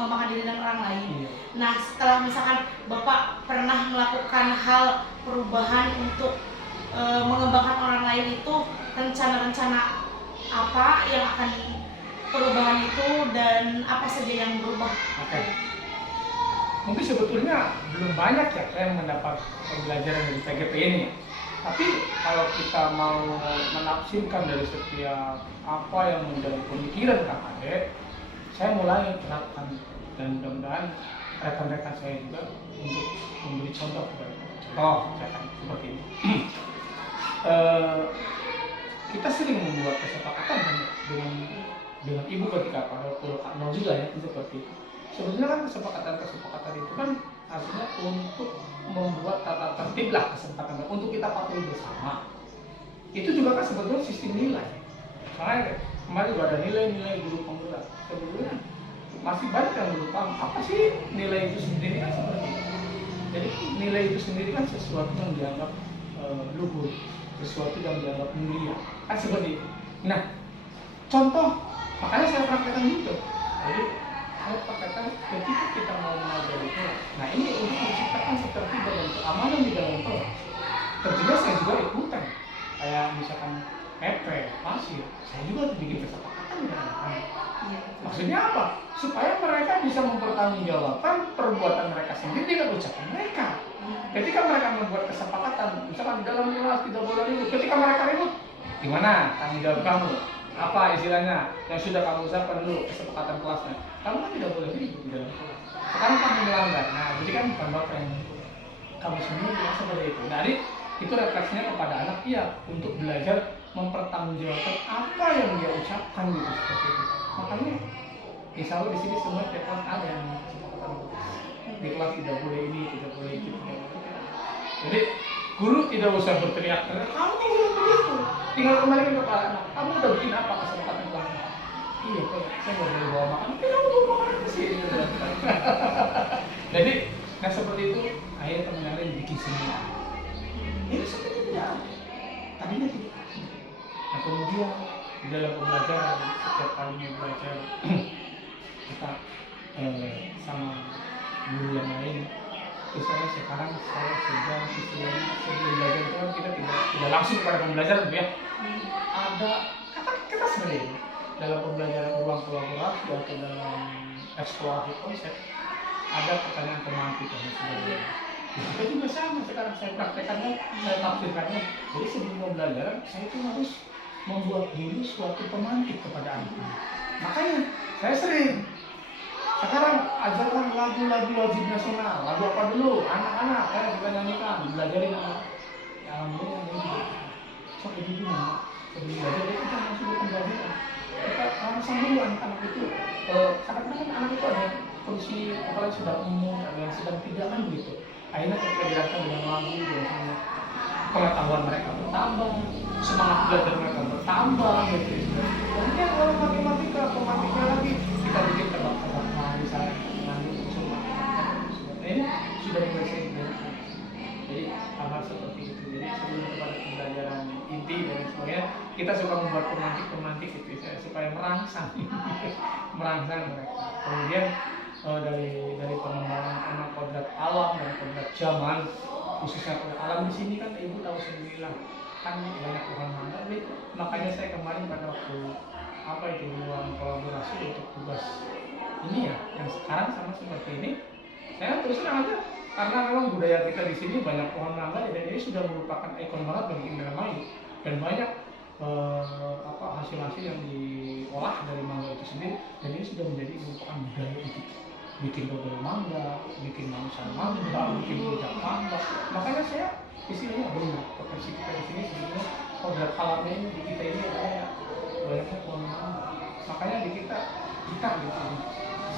mengembangkan diri dan orang lain. Iya. Nah, setelah misalkan Bapak pernah melakukan hal perubahan untuk mengembangkan orang lain, itu rencana-rencana apa yang akan perubahan itu dan apa saja yang berubah? Oke. Mungkin sebetulnya belum banyak ya saya mendapat pembelajaran dari PGP ini. Tapi kalau kita mau menafsirkan dari setiap apa yang menjadi pemikiran Kang Ade, saya mulai terapkan dan mudah-mudahan rekan-rekan saya juga untuk memberi contoh kepada contoh misalkan seperti ini. Kita sering membuat kesepakatan kan dengan ibu ketika pada Kak Nozi lah ya seperti itu. Sebetulnya kan kesepakatan itu kan artinya untuk membuat tata tertib lah kesepakatan untuk kita patuhi bersama. Itu juga kan sebetulnya sistem nilai. Makanya kemarin juga ada nilai-nilai guru penggerak. Sebetulnya masih banyak yang belum paham apa sih nilai itu sendiri kan seperti itu. Jadi nilai itu sendiri kan sesuatu yang dianggap luhur, sesuatu yang dianggap mulia, kan seperti itu. Nah, contoh, makanya saya praktekkan gitu. Jadi saya praktekkan ketika kita mau mengajari kelas. Nah ini untuk menciptakan ketertiban dan keamanan di dalam kelas. Tentunya saya juga ikutan. Kayak misalkan PP, pasir, saya juga bikin kesepakatan dengan anak-anak. Maksudnya apa? Supaya mereka bisa mempertanggungjawabkan perbuatan mereka sendiri dengan ucapan mereka. Ketika mereka membuat kesepakatan, misalkan di dalam kelas tidak boleh ribut. Ketika mereka ribut, gimana tanggung jawab kamu? Apa istilahnya yang sudah kamu ucapkan dulu kesepakatan kelasnya? Kamu kan tidak boleh ribut di dalam kelas. Sekarang kamu melanggar. Nah, jadi kan bukan bapak yang kamu sendiri yang seperti itu. Nah, itu refleksinya kepada anak iya untuk belajar mempertanggungjawabkan apa yang dia ucapkan gitu seperti itu. Makanya insya Allah di sini semua tiap kelas ada yang kesepakatan di kelas tidak boleh ini, tidak boleh itu, tidak boleh. Jadi guru tidak usah berteriak-teriak, kamu tidak begitu. Tinggal kembali ke kepala anak, kamu udah bikin apa kesepakatan kelasnya? Iya kok, saya nggak boleh bawa makan. Kamu bawa makan sih. Jadi, nah seperti itu akhirnya teman-teman bikin semua. Itu seperti tidak ada. Tadinya tidak. Nah kemudian di dalam pembelajaran setiap kali belajar kita sama guru yang lain. Misalnya sekarang saya sedang istilahnya sebelum belajar itu kan kita tidak langsung kepada pembelajaran ya. Ada kata sebenarnya dalam pembelajaran ruang kolaborasi atau dalam eksplorasi konsep ada pertanyaan tematik dan sebagainya. Kita juga sama sekarang saya praktekannya, saya tafsirkannya. Jadi sebelum belajar saya itu harus membuat dulu suatu pemantik kepada anak. Makanya saya sering sekarang ajarkan lagu-lagu wajib nasional. Lagu apa dulu? Anak-anak kita nyanyikan, belajarin anak. Ya alhamdulillah ini. So itu dulu. Sebelum belajar kita masuk ke pembelajaran. Kita langsung dulu anak-anak itu. Kadang-kadang kan anak itu ada kondisi kepala sudah umum, ada yang sedang tidak kan begitu. Akhirnya ketika dirasakan dengan lagu, dengan pengetahuan mereka bertambah, semangat belajar mereka bertambah, gitu. Kemudian kalau matematika lagi kita bikin tebak-tebak misalnya mengandung semua. Ini sudah mulai saya belajar. Jadi hal-hal seperti itu. Jadi sebelum kepada pembelajaran inti dan sebagainya, kita suka membuat pemantik gitu supaya merangsang mereka. Kemudian dari pengembangan kodrat alam dan kodrat zaman, khususnya kodrat alam di sini kan ibu tahu sendiri lah kan banyak pohon mangga. Makanya saya kemarin pada waktu ruang kolaborasi untuk tugas ini ya yang sekarang sama seperti ini, saya terus terang aja karena memang budaya kita di sini banyak pohon mangga dan ini sudah merupakan ikon banget bagi Indramayu dan banyak hasil-hasil yang diolah dari mangga itu sendiri dan ini sudah menjadi merupakan budaya itu. Bikin dodol mangga, bikin mangsa mangga, bikin rujak mangga. Makanya saya istilahnya benar potensi kita di sini sebenarnya kodrat alamnya ini di kita ini ada banyaknya pohon mangga. Makanya di kita gitu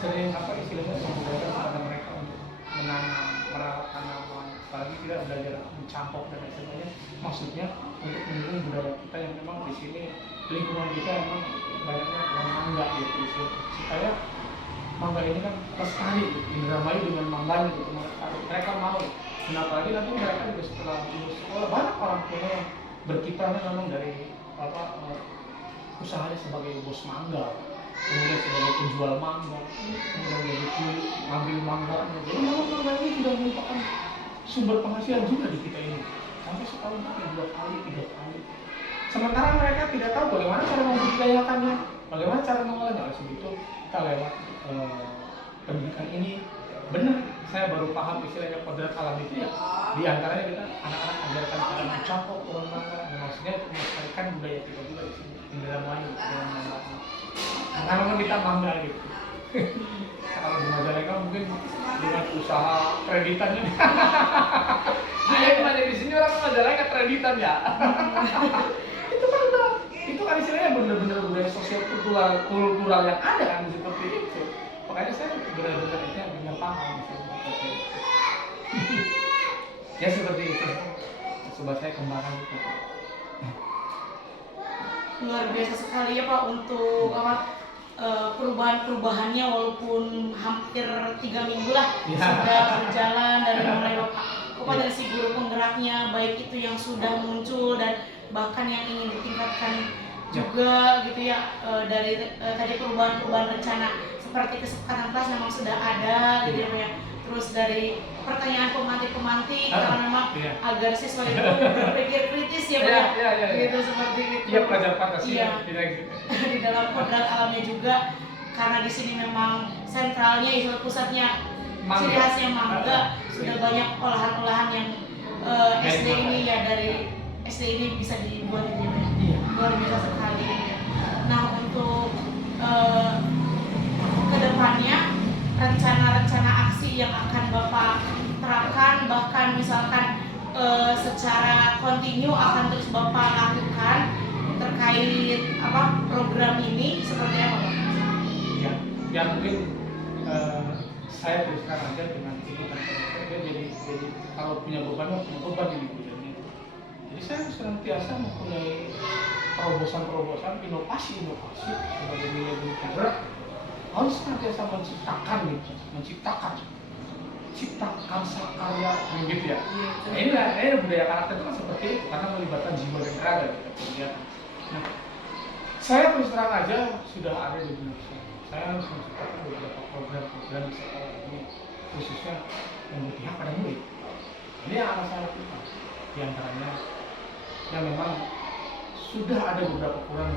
sering istilahnya memudahkan kepada mereka untuk menanam, merawat tanaman. Apalagi kita belajar mencampur dan sebagainya. Maksudnya untuk mendukung budaya kita yang memang di sini lingkungan kita memang banyaknya pohon mangga gitu supaya mangga ini kan lestari Indramayu dengan mangganya gitu mereka mau. Dan apalagi nanti mereka juga setelah lulus sekolah banyak orang tua yang berkiprahnya memang dari usahanya sebagai bos mangga kemudian sebagai penjual mangga, kemudian jadi kulit, ngambil mangganya. Jadi memang mangga ini sudah merupakan sumber penghasilan juga di kita ini. Sampai setahun pakai 2 kali, 3 kali. Sementara mereka tidak tahu bagaimana cara membudidayakannya, bagaimana cara mengolahnya. Oleh sebab itu kita lewat pendidikan ini benar. Saya baru paham istilahnya kodrat alam itu ya. Di antaranya kita anak-anak ajarkan cara mencangkok pohon mangga, yang maksudnya untuk melestarikan budaya kita juga di sini, di dalam lain, dalam mangga. Karena memang kita mangga gitu. Kalau di Majalengka mungkin dengan usaha kreditannya. Saya kemana di sini orang Majalengka kreditan ya. Itu kan udah, itu kan istilahnya benar-benar budaya sosial kultural yang ada kan seperti itu. Makanya saya benar-benar benar paham. Ya seperti itu. Coba saya kembangkan itu. Luar biasa sekali ya Pak untuk perubahan-perubahannya, walaupun hampir 3 minggu lah Ya. sudah berjalan dari mulai Bapak dari si guru penggeraknya, baik itu yang sudah muncul dan bahkan yang ingin ditingkatkan juga gitu ya, dari tadi perubahan-perubahan rencana seperti kesepakatan kelas memang sudah ada gitu ya. Terus dari pertanyaan pemantik karena memang agar siswa itu berpikir kritis ya Pak ya, gitu seperti itu. Iya, pelajar Pancasila di dalam kodrat alamnya juga, karena di sini memang sentralnya itu pusatnya ciri khasnya mangga. Sudah banyak olahan-olahan yang SD ini ya, dari SD ini bisa dibuat ini ya. Luar biasa sekali ya. Nah untuk kedepannya rencana-rencana aksi yang akan Bapak terapkan, bahkan misalkan secara kontinu akan terus Bapak lakukan terkait program ini seperti apa Pak? Ya mungkin saya teruskan aja dengan ikutan program. Jadi kalau punya beban ini bidangnya. Jadi saya senantiasa mempunyai terobosan-terobosan, inovasi sebagai nilai bergerak, harus senantiasa menciptakan cipta karsa karya gitu ya. Nah, ini budaya karakter itu kan seperti itu, karena melibatkan jiwa dan raga gitu. Nah, saya terus terang aja sudah ada di Indonesia. Saya harus menciptakan beberapa program di sekolah ini, khususnya yang berpihak pada murid. Ini yang akan saya lakukan. Di antaranya yang memang sudah ada beberapa kurang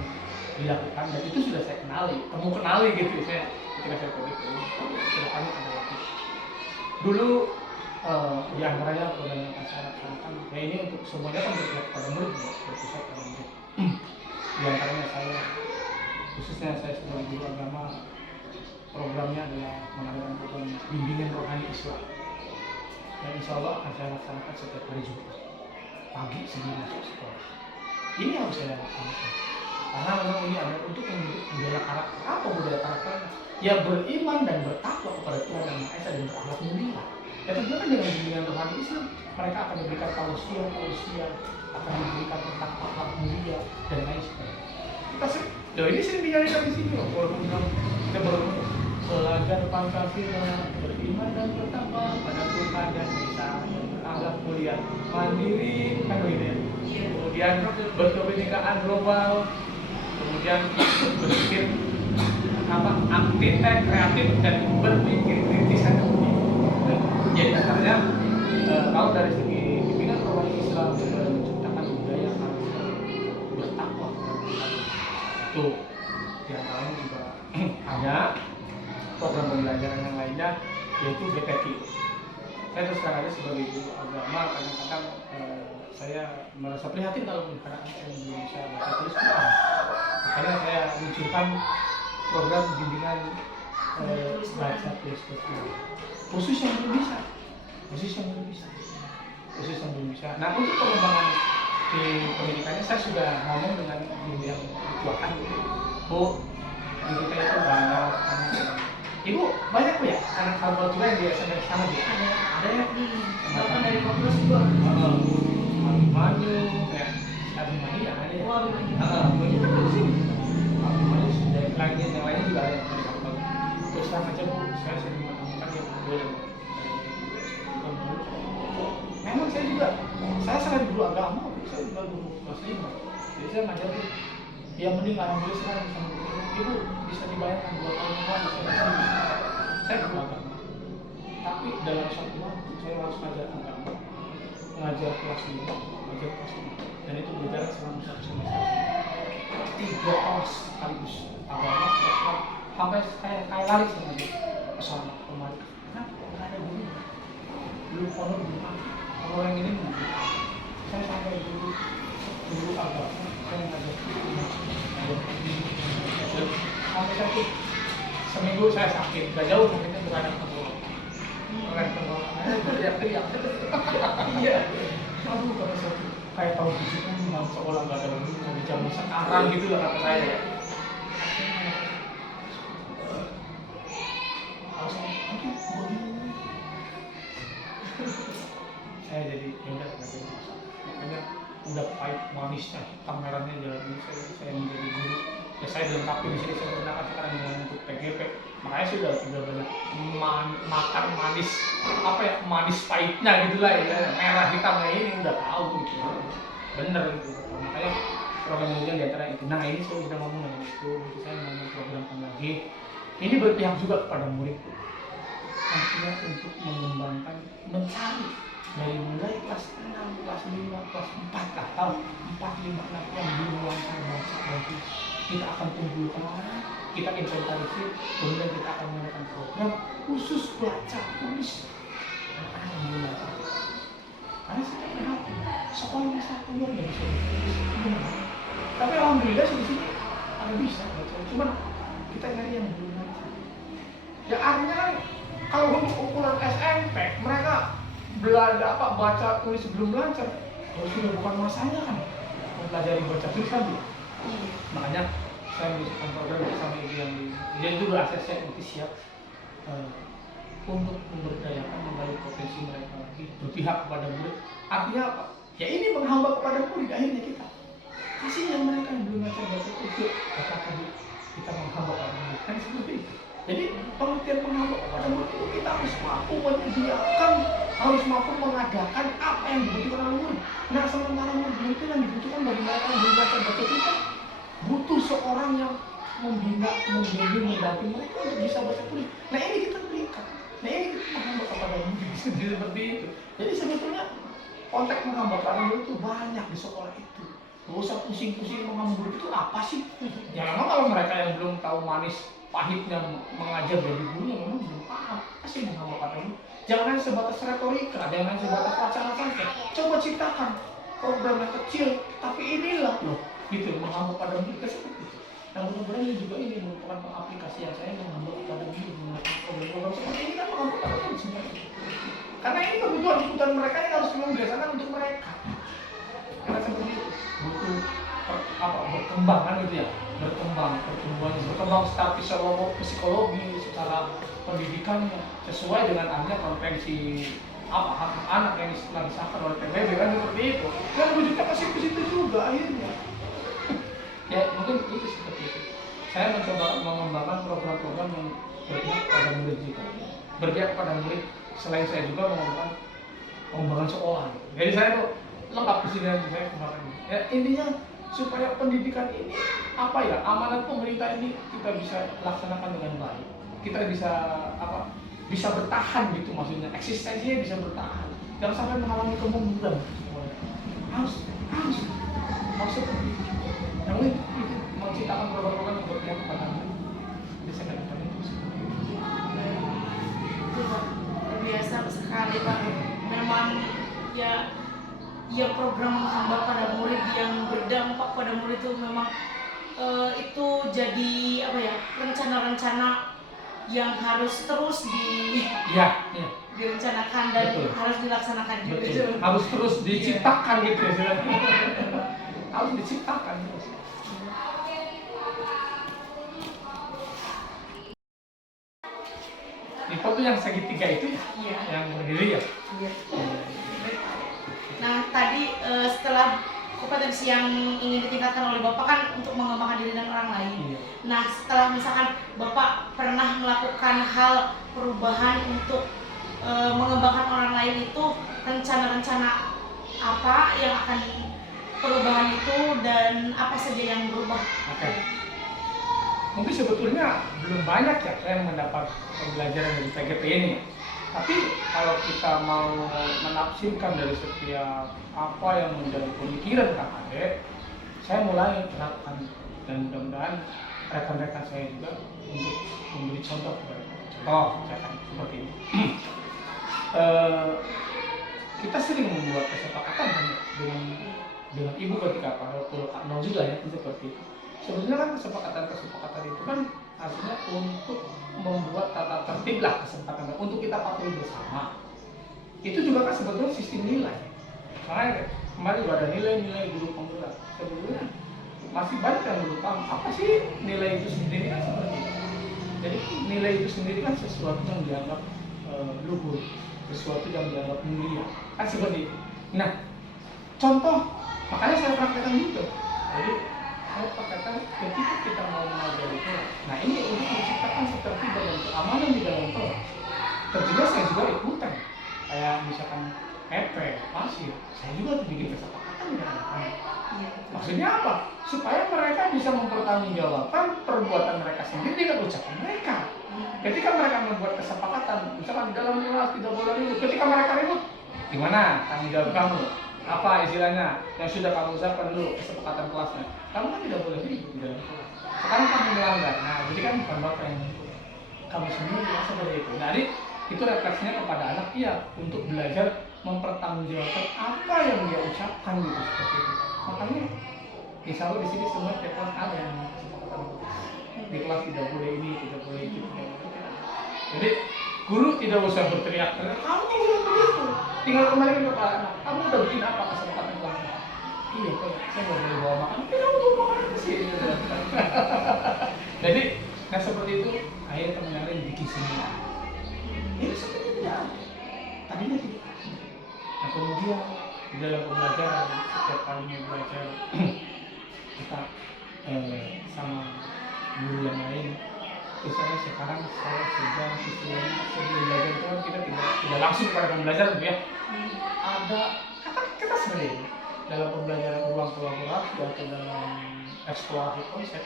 dilakukan dan itu sudah saya kenali gitu. Saya ketika saya pergi ke depannya ada waktu. Dulu di antaranya program yang akan saya laksanakan, ya ini untuk semuanya kan berpihak pada murid, berpusat pada murid. Di antaranya khususnya saya sebagai guru agama, programnya adalah mengadakan program bimbingan rohani Islam. Dan insya Allah akan saya laksanakan setiap hari Jumat pagi sebelum masuk sekolah. Ini harus saya laksanakan karena memang ini adalah untuk membentuk budaya karakter. Apa budaya karakter? Ya beriman dan bertakwa kepada Tuhan Yang Maha Esa dan berakhlak mulia. Ya tentunya kan dengan bimbingan rohani Islam mereka akan diberikan tausiah, akan diberikan tentang akhlak mulia dan lain sebagainya. Kita sih, ini sih bicara di sini loh. Walaupun kita belajar Pancasila, beriman dan bertakwa pada Tuhan dan Maha Esa, berakhlak mulia, mandiri, kan begitu ya. Kemudian berkebinekaan global, kemudian berpikir aktif, kreatif dan berpikir kritis kan. Jadi dasarnya kalau dari segi bimbingan rohani Islam menciptakan budaya karakter bertakwa itu yang lain juga ada program pembelajaran yang lainnya yaitu BPK. Saya terus terang aja sebagai guru agama kadang-kadang saya merasa prihatin kalau anak-anak saya belum bisa baca tulis Quran. Makanya saya munculkan program bimbingan baca tulis Quran khusus yang belum bisa. Nah untuk pengembangan di pendidikannya saya sudah ngomong dengan guru yang dituakan, Bu, di kita itu banyak Ibu banyak Bu ya anak hal juga yang di SMA sana Bu? Ada ya? Bahkan dari Fakultas juga. Abimanyu, ya Abimanyu ya ada ya? Abimanyu kan di sini. Abimanyu dan yang lainnya juga ada dari Fakultas. Terus terang aja Bu, saya sering menemukan yang boleh. Memang saya selain guru agama, saya juga guru kelas 5. Jadi saya ngajar tuh, yang mending alhamdulillah sekarang sama Ibu bisa dibayangkan 2 tahun yang lalu saya beragama, tapi dalam satu waktu saya harus ngajar agama, ngajar kelas 5, ngajar kelas 6, dan itu berjalan selama 1 semester. 3 kelas sekaligus agama, kelas 6, sampai kayak lari sama dia kesana kemari. Kenapa? Nggak ada guru. Belum honor belum ada. Kalau yang ini saya sampai dulu agama, saya ngajar sampai satu seminggu saya sakit, gak jauh mungkin beradab tenggorok, teriak-teriak. Iya, aduh kata saya kayak tahun 70 seolah nggak ada lagi di zaman sekarang gitu lah kata saya ya. Saya jadi ingat makanya udah pahit manisnya hitam merahnya jalan ini saya menjadi guru ya. Saya dilengkapi di sini, saya gunakan sekarang dengan untuk PGP, makanya sudah banyak makan manis apa ya, manis pahitnya gitulah ya, merah hitamnya ini udah tahu gitu, bener gitu. Makanya program kemudian diantara itu. Nah ini saya sudah ngomong dengan itu, saya mau programkan lagi. Ini berpihak juga kepada murid, artinya untuk mengembangkan, mencari dari mulai kelas 6, kelas 5, kelas 4 atau 4, 5, 6 yang belum lancar baca lagi. Kita akan kumpulkan, kita inventarisir, kemudian kita akan mengadakan program khusus baca tulis anak-anak yang belum lancar. Karena saya perhatikan sekolah masa keluar dari sini, tapi alhamdulillah di sini ada bisa baca, cuman kita nyari yang belum lancar. Ya artinya kan kalau untuk ukuran SMP mereka belajar apa baca tulis belum lancar, ya sudah bukan masanya kan mempelajari baca tulis kan. Makanya saya menunjukkan program bersama ibu yang dia juga ACC nanti siap untuk memberdayakan menggali potensi mereka lagi, berpihak kepada murid. Artinya apa? Ya ini menghamba kepada murid, akhirnya kita kasih yang mereka yang belum lancar baca tulis, kata tadi kita menghamba kepada murid kan seperti itu. Jadi pengertian menghamba kepada murid itu kita harus mampu menyediakan, harus mampu mengadakan apa yang dibutuhkan oleh murid. Nah sementara murid itu yang dibutuhkan bagi mereka yang belum lancar baca tulis kan butuh seorang yang membina, membimbing, mendampingi mereka untuk bisa baca tulis. Nah ini kita berikan, nah ini kita menghamba kepada murid seperti itu. Jadi sebetulnya konteks menghamba kepada murid itu banyak di sekolah itu. Gak usah pusing-pusing menghamba murid itu apa sih? Ya memang kalau mereka yang belum tahu manis pahitnya mengajar dari guru yang memang belum paham pasti menghamba kepada murid. Jangan sebatas retorika, jangan sebatas wacana saja. Coba ciptakan program yang kecil, tapi inilah loh, gitu menghamba pada murid seperti itu. Yang mudah-mudahan ini juga ini merupakan pengaplikasian saya menghamba kepada murid menggunakan program-program seperti ini kan menghamba kepada murid sebenarnya. Karena ini kebutuhan mereka yang harus memang berdasarkan untuk mereka. Karena seperti itu butuh berkembang kan gitu ya, berkembang secara psikologi, secara pendidikannya sesuai dengan adanya konvensi hak anak yang telah disahkan oleh PBB kan seperti itu. Yang wujudnya pasti ke situ juga akhirnya. Ya mungkin itu seperti itu. Saya mencoba mengembangkan program-program yang berpihak pada murid juga. Berpihak pada murid. Selain saya juga mengembangkan pengembangan sekolah. Jadi saya tuh lengkap di sini saya kemarin. Ya intinya supaya pendidikan ini apa ya, amanat pemerintah ini kita bisa laksanakan dengan baik. Kita bisa bisa bertahan gitu, maksudnya eksistensinya bisa bertahan. Jangan sampai mengalami kemunduran. Harus seperti itu. Yang itu menciptakan program-program yang berpihak kepada murid. Jadi saya katakan itu seperti itu. Itu Pak, biasa sekali Pak. Memang ya program menghamba pada murid yang berdampak pada murid itu memang itu jadi apa ya, rencana-rencana yang harus terus direncanakan dan betul, harus dilaksanakan juga. Harus terus diciptakan gitu ya. Harus diciptakan terus. Itu tuh yang segitiga itu ya, iya, yang berdiri ya. Iya. Nah tadi setelah kompetensi yang ingin ditingkatkan oleh Bapak kan untuk mengembangkan diri dan orang lain. Iya. Nah setelah misalkan Bapak pernah melakukan hal perubahan untuk mengembangkan orang lain, itu rencana-rencana apa yang akan perubahan itu dan apa saja yang berubah? Oke. mungkin sebetulnya belum banyak ya yang mendapat pembelajaran dari PGP ini. Tapi kalau kita mau menafsirkan dari setiap apa yang menjadi pemikiran KKD, saya mulai terapkan dan mudah-mudahan rekan-rekan saya juga untuk memberi contoh kepada contoh misalkan seperti ini. Kita sering membuat kesepakatan dengan ibu ketika pada pulau Kak Nol juga ya seperti itu. Sebetulnya kan kesepakatan itu kan artinya untuk membuat tata tertib lah kesepakatan untuk kita patuhi bersama. Itu juga kan sebetulnya sistem nilai. Makanya kemarin juga ada nilai-nilai guru pemula. Sebetulnya masih banyak yang belum paham apa sih nilai itu sendiri kan seperti itu. Jadi nilai itu sendiri kan sesuatu yang dianggap luhur, sesuatu yang dianggap mulia, kan seperti itu. Nah, contoh, makanya saya praktekkan gitu. Jadi saya praktekkan ketika kita mau mengajari kelas. Nah ini untuk menciptakan ketertiban dan keamanan di dalam kelas. Tentunya saya juga ikutan. Kayak misalkan EP, pasir, saya juga bikin kesepakatan dengan anak-anak. Maksudnya apa? Supaya mereka bisa mempertanggungjawabkan perbuatan mereka sendiri dengan ucapan mereka. Ketika mereka membuat kesepakatan, misalkan di dalam kelas tidak boleh ribut. Ketika mereka ribut, gimana tanggung jawab kamu? Apa istilahnya yang sudah kamu ucapkan dulu kesepakatan kelasnya? Kamu kan tidak boleh ribut di dalam kelas. Sekarang kamu melanggar. Nah, jadi kan bukan bapak yang menentukan. Kamu sendiri yang seperti itu. Jadi itu refleksinya kepada anak iya untuk belajar mempertanggungjawabkan apa yang dia ucapkan gitu seperti itu. Makanya insya Allah di sini semua tiap kelas ada yang kesepakatan di kelas tidak boleh ini, tidak boleh itu, tidak boleh. Jadi guru tidak usah berteriak-teriak, kamu tidak begitu. Tinggal kembali ke kepala anak, kamu udah bikin apa kesepakatan kelasnya? Iya, kok saya nggak boleh bawa makan, tidak bawa makan ke sini. Jadi, nah seperti itu, akhirnya teman yang lain bikin semua. Ini seperti tidak ada. Tadinya tidak. Nah kemudian di dalam pembelajaran setiap kalinya belajar kita sama guru yang lain. Misalnya sekarang saya sedang sebelum belajar itu kan kita tidak langsung pada pembelajaran ya. Ada kita sering dalam pembelajaran ruang kolaborasi atau dalam eksplorasi konsep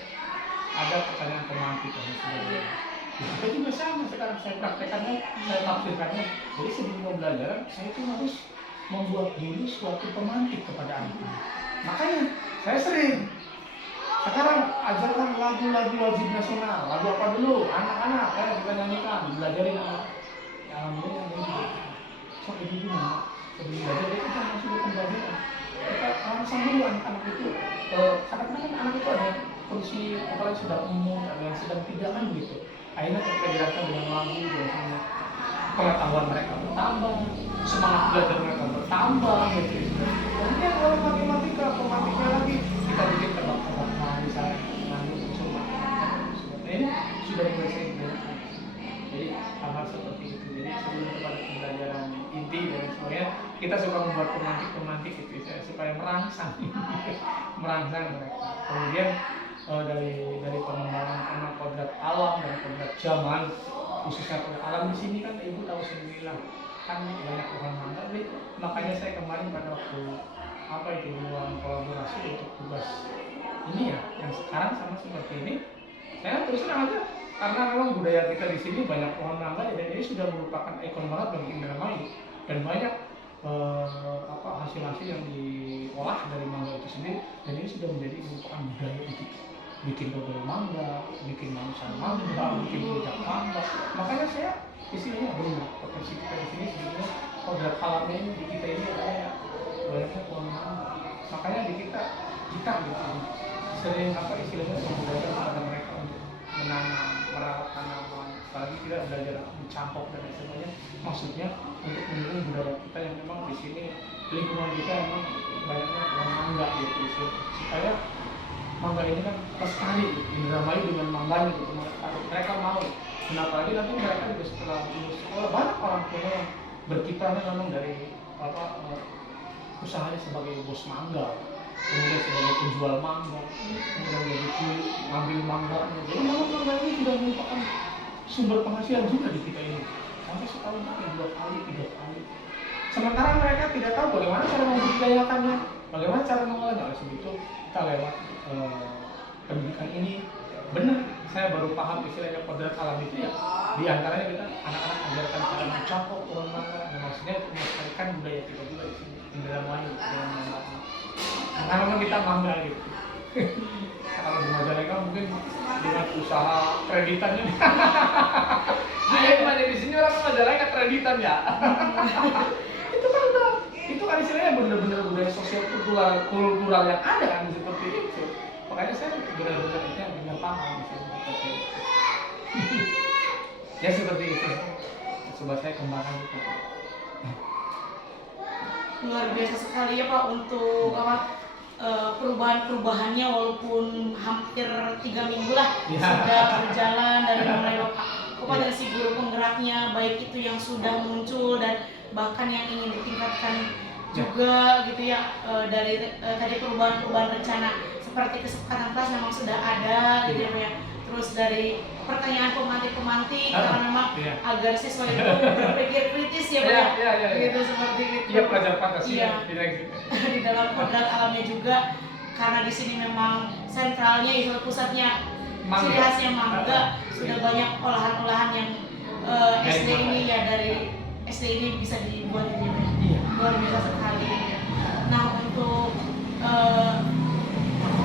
ada pertanyaan pemantik dan sebagainya. Kita juga sama sekarang saya praktekannya, saya tafsirkannya. Jadi sebelum pembelajaran saya itu harus membuat dulu suatu pemantik kepada anak-anak. Makanya saya sering sekarang ajarkan lagu-lagu wajib nasional. Lagu apa dulu? Anak-anak kita nyanyikan, belajarin anak. Ya alhamdulillah ini juga. So ini gimana? Sebelum belajar kita masuk ke pembelajaran. Kita langsung dulu anak-anak itu. Kadang-kadang anak itu ada kondisi apalagi sedang umum, ada yang sedang tidak kan gitu. Akhirnya ketika dilakukan dengan lagu, biasanya pengetahuan mereka bertambah, semangat belajar mereka bertambah gitu. Kemudian kalau matematika, pematiknya lagi kita bikin tebak-tebakan misalnya mengandung unsur matematika. Ini sudah mulai saya gunakan. Jadi hal-hal seperti itu. Jadi sebelum kepada pembelajaran inti dan sebagainya, kita suka membuat pemantik gitu ya, supaya merangsang, merangsang mereka. Kemudian dari pengembangan kodrat alam dan kodrat zaman, khususnya kodrat alam di sini kan ibu tahu sendiri lah, kan banyak pohon mangga. Makanya saya kemarin pada waktu ruang kolaborasi untuk tugas ini ya, yang sekarang sama seperti ini, saya terus terang aja karena memang budaya kita di sini banyak pohon mangga dan ini sudah merupakan ikon banget bagi Indramayu dan banyak hasil-hasil yang diolah dari mangga itu sendiri dan ini sudah menjadi merupakan budaya itu. Bikin dodol mangga, bikin manusan mangga, bikin rujak mangga. Makanya saya istilahnya benar potensi kita di sini sebenarnya kodrat alamnya ini di kita ini adalah banyaknya pohon mangga. Makanya di kita gitu sering istilahnya memudahkan kepada mereka untuk menanam, merawat tanaman, apalagi tidak belajar mencampur dan sebagainya. Maksudnya untuk mendukung budaya kita yang memang di sini lingkungan kita memang banyaknya pohon mangga gitu, supaya mangga ini kan lestari Indramayu dengan mangganya gitu. Mereka mau. Nah, apalagi nanti mereka juga setelah lulus sekolah banyak orang tua yang berkiprahnya memang dari usahanya sebagai bos mangga, kemudian sebagai penjual mangga, kemudian jadi kulit ngambil mangganya. Jadi mangga ini sudah merupakan sumber penghasilan juga di kita ini. Sampai setahun mungkin 2 kali, 3 kali. Sementara mereka tidak tahu bagaimana cara membudidayakannya, bagaimana cara mengolahnya. Oleh sebab itu kita lewat pendidikan ini benar, saya baru paham istilahnya kodrat alam itu ya. Di antaranya kita anak-anak ajarkan cara mencakok turun mangga, maksudnya untuk melestarikan budaya kita juga di sini, indra mayu, dalam mengatakan. Karena memang kita mangga gitu. Kalau di Majalengka mungkin dengan usaha kreditannya. Saya kemarin di sini orang Majalengka kreditan ya. Itu kan udah, itu kan istilahnya benar-benar budaya sosial kultural yang ada kan seperti itu. Makanya saya benar-benar ini benar paham seperti itu. Ya seperti itu. Coba saya kembangkan itu. Luar biasa sekali ya Pak untuk apa perubahan-perubahannya, walaupun hampir 3 minggu lah Ya. sudah berjalan dari mulai Bapak dan si guru penggeraknya, baik itu yang sudah muncul dan bahkan yang ingin ditingkatkan juga gitu ya. Dari tadi perubahan-perubahan rencana seperti kesepakatan kelas memang sudah ada gitu ya Pak ya. Terus dari pertanyaan pemantik-pemantik karena memang agar siswa itu berpikir kritis ya Pak ya. Gitu seperti itu. Iya, pelajar Pancasila. Iya. Di dalam kodrat alamnya juga, karena di sini memang sentralnya itu pusatnya ciri khasnya mangga, sudah banyak olahan-olahan yang SD ini ya, dari SD ini bisa dibuat ini ya. Luar biasa sekali. Nah untuk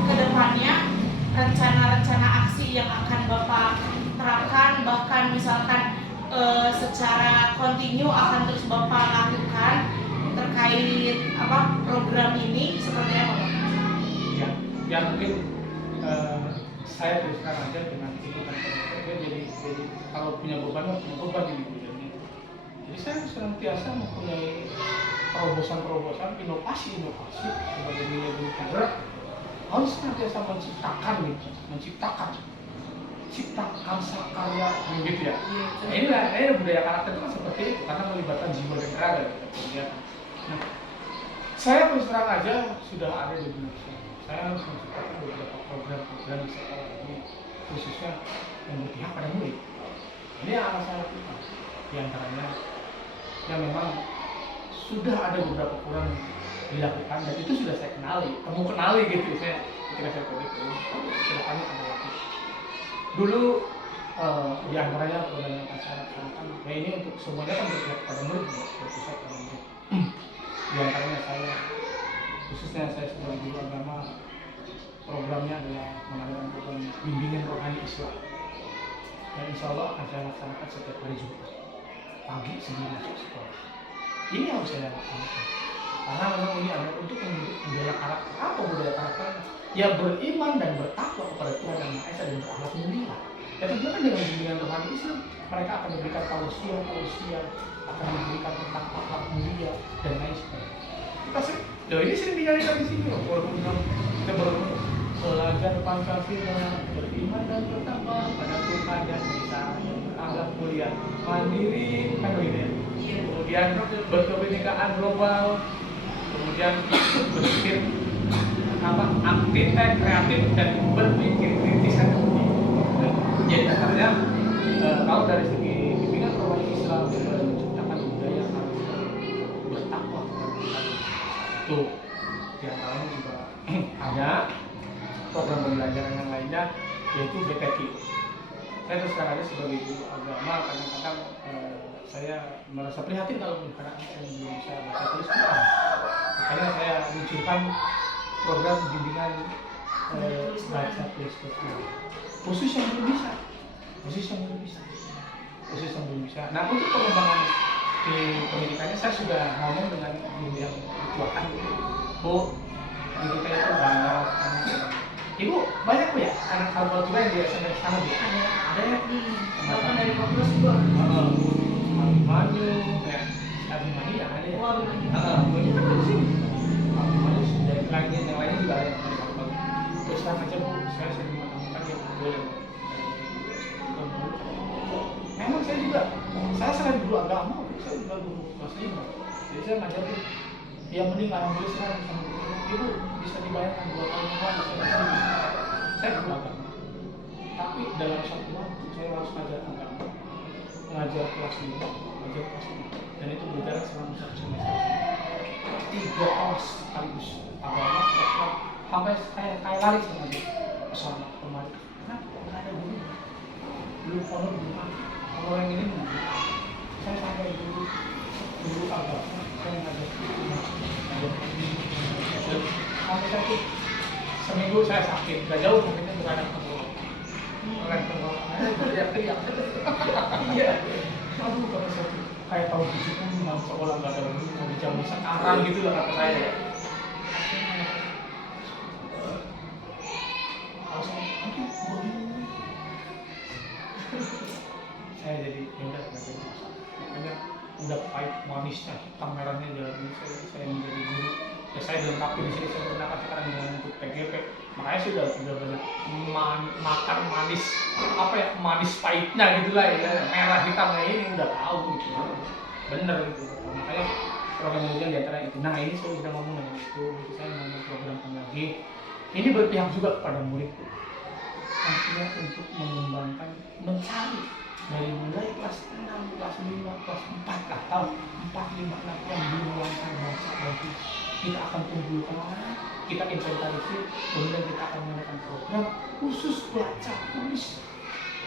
kedepannya rencana-rencana aksi yang akan Bapak terapkan, bahkan misalkan secara kontinu akan terus Bapak lakukan terkait apa program ini seperti apa Pak? Ya mungkin saya terus terang aja dengan ikutan kerja, jadi kalau punya beban ini jadi saya senantiasa mempunyai terobosan inovasi sebagai nilai bergerak, harus senantiasa menciptakan karya gitu ya. Ini budaya karakter itu kan seperti itu, karena melibatkan jiwa dan raga gitu. Nah, saya terus terang aja sudah ada di Indonesia. Saya harus menciptakan beberapa program di sekolah ini, khususnya yang berpihak pada murid. Ini yang akan saya lakukan. Di antaranya yang memang sudah ada beberapa program yang dilakukan dan itu sudah saya kenali gitu. Saya ketika saya pergi ke kedepannya ada lagi. Dulu di antaranya program yang akan saya lakukan, ya ini untuk semuanya kan berpihak pada murid, berpusat pada murid. Di antaranya saya, khususnya saya sebagai guru agama, programnya adalah mengadakan program bimbingan rohani Islam, dan insya Allah akan saya laksanakan setiap hari Jumat pagi sebelum masuk sekolah. Ini harus saya lakukan karena memang ini adalah untuk membentuk budaya karakter. Apa budaya karakter? Ya beriman dan bertakwa kepada Tuhan Yang Maha Esa dan berakhlak mulia. Ya tentunya kan dengan bimbingan rohani Islam mereka akan diberikan tausiah, akan diberikan tentang akhlak mulia dan lain sebagainya. Kita ini sering dinyarikan di sini loh, walaupun kita baru belajar Pancasila, beriman dan bertakwa pada Tuhan Yang Maha Esa dan berakhlak mulia, mandiri kan begitu ya. Kemudian berkebinekaan global, kemudian berpikir aktif, kreatif dan berpikir kritis kan. Jadi katanya kalau dari segi bimbingan rohani Islam menciptakan budaya bertakwa itu di antaranya juga ada program pembelajaran yang lainnya, yaitu BTQ. Saya terus terang aja sebagai guru agama, kadang-kadang saya merasa prihatin kalau anak yang belum bisa baca tulis Quran. Makanya saya luncurkan program bimbingan baca tulis Quran khusus yang belum bisa. Nah untuk pengembangan di pendidikannya saya sudah ngomong dengan guru yang dituakan, Bu, di kita itu banyak Ibu banyak Bu ya anak hafal juga yang di SMP sana Bu? Ada ya? Bahkan dari Papua juga. Abimanyu, ya Abimanyu ya ada ya? Abimanyu kan dari sini. Abimanyu dari yang lainnya juga ada dari hafal. Terus terang aja Bu, saya sering menemukan yang boleh. Memang saya selain guru agama, saya juga guru kelas 5. Jadi saya ngajarin, ya mending alhamdulillah sekarang sama Ibu bisa dibayarkan 2 tahun yang lalu saya guru agama. Tapi dalam satu waktu saya harus ngajar agama, ngajar kelas 5, dan itu berjalan selama 1 semester. 3 kelas sekaligus agama, sampai kayak lari sama dia. Pesona kemarin. Kenapa? belum honor belum ada. Honor yang ini belum. Saya sampai dulu agak saya ngajak sampai saya tuh seminggu saya sakit, gak jauh mungkinnya bukan ada teriak-teriak. Iya. Aduh, kalau saya kayak tahun 70 sekolah nggak ada lagi mau di zaman sekarang gitu lah kata saya. Saya jadi ya udah nggak jadi makanya udah pahit manisnya hitam merahnya jalan ini saya menjadi guru ya saya dilengkapi di sini saya pernah sekarang dengan untuk PGP makanya sudah banyak makan manis apa ya manis pahitnya gitulah ya merah hitamnya ini udah tahu gitu bener gitu makanya program ujian diantara itu nah ini saya sudah ngomong dengan itu saya ngomong program lagi ini berpihak juga kepada murid artinya untuk mengembangkan mencari dari mulai kelas 6, kelas 5, kelas 4 lah tahu 4, 5, 6 yang belum lancar baca lagi kita akan kumpulkan orang kita inventarisir kemudian kita akan mengadakan program khusus baca tulis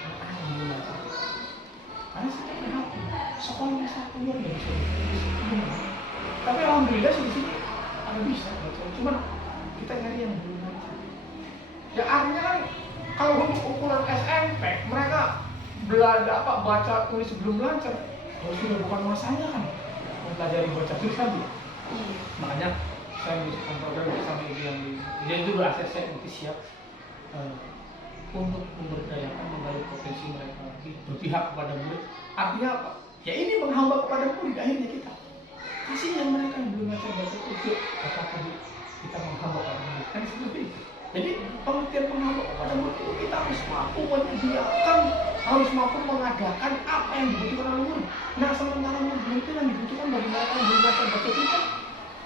anak-anak yang belum lancar karena saya prihatin sekolah satu luar biasa tapi alhamdulillah sih di sini ada bisa baca cuman kita nyari yang belum lancar ya artinya kan kalau untuk ukuran SMP mereka belajar apa baca tulis belum lancar kalau sudah bukan masanya kan mempelajari baca tulis kan makanya saya menyusun program bersama ibu yang dia itu berasal saya nanti siap untuk memberdayakan menggali potensi mereka lagi berpihak kepada murid artinya apa ya ini menghamba kepada murid akhirnya kita kasihnya mereka yang belum lancar baca tulis kata tadi kita menghamba kepada murid kan seperti itu jadi pengertian menghamba kepada murid itu kita harus mampu menyediakan harus mampu mengadakan apa yang dibutuhkan oleh murid nah sementara murid itu yang dibutuhkan bagi mereka yang belum lancar baca tulis kan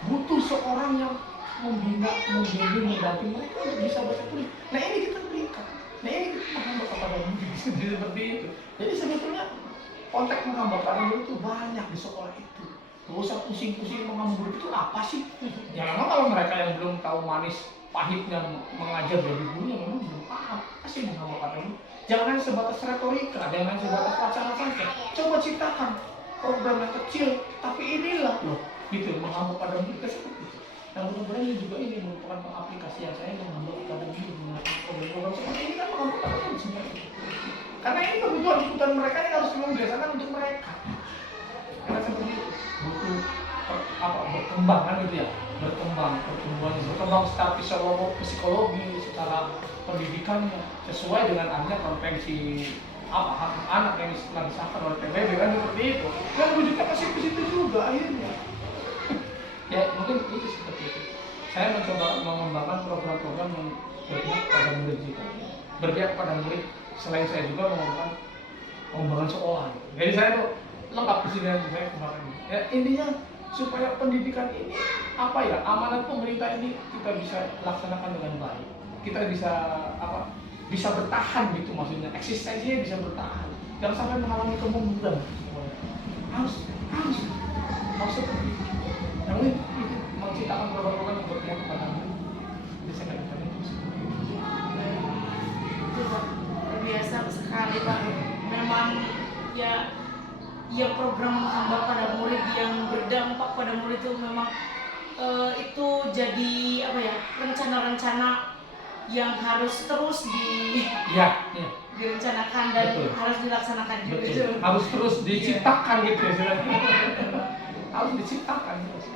butuh seorang yang membina, membimbing, mendampingi mereka untuk bisa baca tulis. Nah ini kita berikan. Nah ini kita menghamba kepada murid seperti itu. Jadi sebetulnya konteks menghamba kepada murid itu banyak di sekolah itu. Gak usah pusing-pusing menghamba murid itu apa sih? Ya memang kalau mereka yang belum tahu manis pahitnya mengajar dari gurunya memang belum paham. Pasti menghamba kepada murid. Jangan sebatas retorika, jangan sebatas wacana saja. Coba ciptakan program yang kecil, tapi inilah loh. Gitu menghamba pada murid seperti itu. Nah mudah-mudahan ini juga ini merupakan aplikasi yang saya menghamba kepada murid menggunakan program-program seperti ini kan menghamba pada murid sebenarnya. Karena ini kebutuhan mereka yang harus membiasakan untuk mereka. Karena seperti itu butuh berkembang kan gitu ya, berkembang secara psikologi, secara pendidikannya sesuai dengan adanya konvensi hak anak yang telah disahkan oleh PBB kan seperti itu. Dan wujudnya ke situ juga akhirnya. Ya mungkin itu seperti itu. Saya mencoba mengembangkan program-program yang berpihak pada murid juga. Berpihak pada murid. Selain saya juga mengembangkan pengembangan sekolah. Jadi saya tuh lengkap di sini saya kemarin. Ya intinya supaya pendidikan ini apa ya amanat pemerintah ini kita bisa laksanakan dengan baik. Kita bisa bisa bertahan gitu maksudnya eksistensinya bisa bertahan. Jangan sampai mengalami kemunduran. Harus seperti itu. Yang itu menciptakan program-program yang berpihak kepada murid. Jadi saya nggak itu biasa sekali Pak. Memang ya program menghamba pada murid yang berdampak pada murid itu memang itu jadi apa ya rencana-rencana yang harus terus direncanakan dan betul. Harus dilaksanakan juga. Harus terus diciptakan gitu ya. Harus diciptakan terus.